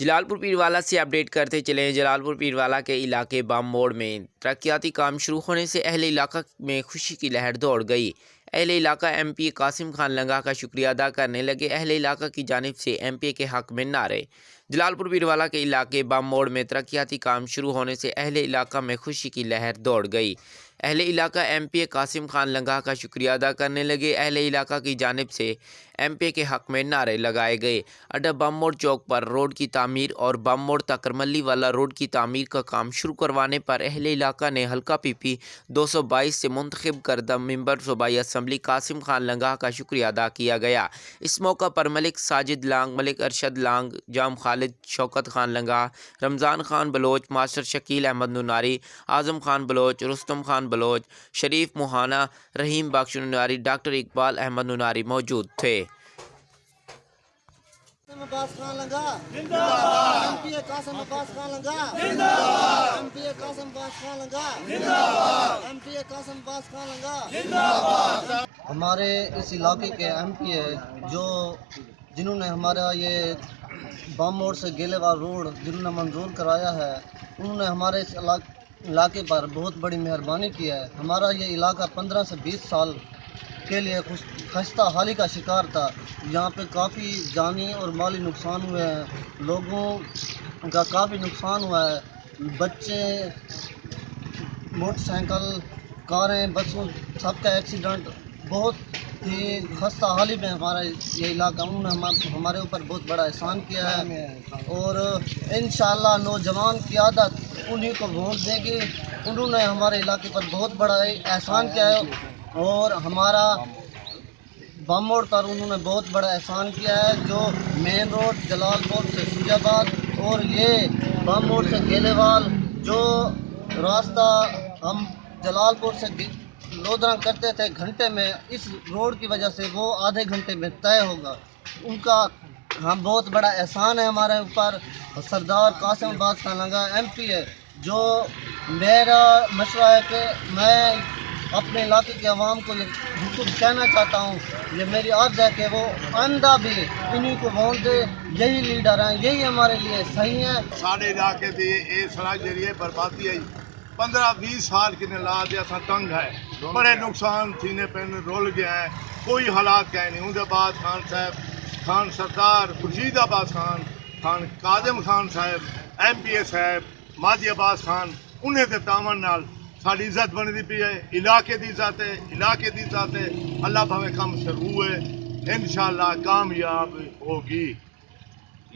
جلال پور پیروالا سے اپڈیٹ کرتے چلیں۔ جلال پور پیروالا کے علاقے بام موڑ میں ترقیاتی کام شروع ہونے سے اہل علاقہ میں خوشی کی لہر دوڑ گئی۔ اہل علاقہ ایم پی قاسم خان لنگا کا شکریہ ادا کرنے لگے۔ اہل علاقہ کی جانب سے ایم پی کے حق میں نعرے۔ جلال پور پیروالا کے علاقے بام موڑ میں ترقیاتی کام شروع ہونے سے اہل علاقہ میں خوشی کی لہر دوڑ گئی۔ اہل علاقہ ایم پی قاسم خان لنگا کا شکریہ ادا کرنے لگے۔ اہل علاقہ کی جانب سے ایم پی کے حق میں نعرے لگائے گئے۔ اڈا بم موڑ چوک پر روڈ کی تعمیر اور بم موڑ تک رملی والا روڈ کی تعمیر کا کام شروع کروانے پر اہل علاقہ نے حلقہ پی پی 222 سے منتخب کردہ ممبر صوبائی اسمبلی قاسم خان لنگا کا شکریہ ادا کیا گیا۔ اس موقع پر ملک ساجد لانگ، ملک ارشد لانگ، جام خالد، شوکت خان لنگا، رمضان خان بلوچ، ماسٹر شکیل احمد نوناری، اعظم خان بلوچ، رستم خان بلوچ، شریف موہانا، رحیم بخش نوناری، ڈاکٹر اقبال احمد نوناری موجود تھے۔ عباس خان لنگا زندہ باد، ایم پی قاسم عباس خان لنگا زندہ باد، ایم پی قاسم عباس خان لنگا زندہ باد، ایم پی قاسم عباس خان لنگا زندہ باد۔ ہمارے اس علاقے کے ایم پی ہے جنہوں نے ہمارا یہ بام موڑ سے گیلے وال روڈ جنہوں نے منظور کرایا ہے، انہوں نے ہمارے اس علاقے پر بہت بڑی مہربانی کی ہے۔ ہمارا یہ علاقہ 15 سے 20 سال کے لیے خستہ حالی کا شکار تھا۔ یہاں پہ کافی جانی اور مالی نقصان ہوئے ہیں، لوگوں کا کافی نقصان ہوا ہے، بچے، موٹر سائیکل، کاریں، بسوں، سب کا ایکسیڈنٹ، بہت ہی خستہ حالی میں ہمارا یہ علاقہ، انہوں نے ہمارے اوپر بہت بڑا احسان کیا ہے اور انشاءاللہ نوجوان قیادت انہی کو ووٹ دے گی۔ انہوں نے ہمارے علاقے پر بہت بڑا احسان کیا ہے اور ہمارا بام موڑ پر انہوں نے بہت بڑا احسان کیا ہے، جو مین روڈ جلال پور سے سوجہ آباد اور یہ بام موڑ سے گیلے وال جو راستہ ہم جلال پور سے لودھرا کرتے تھے گھنٹے میں، اس روڈ کی وجہ سے وہ آدھے گھنٹے میں طے ہوگا۔ ان کا ہم بہت بڑا احسان ہے ہمارے اوپر۔ سردار قاسم عباس خان لنگا ایم پی ہے، جو میرا مشورہ ہے کہ میں اپنے علاقے کے عوام کو یہ کہنا چاہتا ہوں، یہ میری عرض ہے کہ وہ آئندہ بھی انہی کو ووٹ دے۔ یہی لیڈر ہیں، یہی ہمارے لیے صحیح ہیں۔ سارے علاقے دی یہ سڑک جڑی ہے بربادی ہے، 15-20 سال کی نلاد ایسا تنگ ہے، بڑے نقصان تھینے پہ رول گیا ہے، کوئی حالات کہیں نہیں۔ اندر بعد خان صاحب، خان سردار خورشید عباس خان، خان کاظم خان صاحب، ایم پی اے صاحب، ماضی عباس خان، انہیں دے تعاون نال ساری عزت بنتی پی ہے، علاقے دی عزت ہے، علاقے دی عزت ہے۔ اللہ بھاوے کام شروع ہے، انشاءاللہ کامیاب ہوگی۔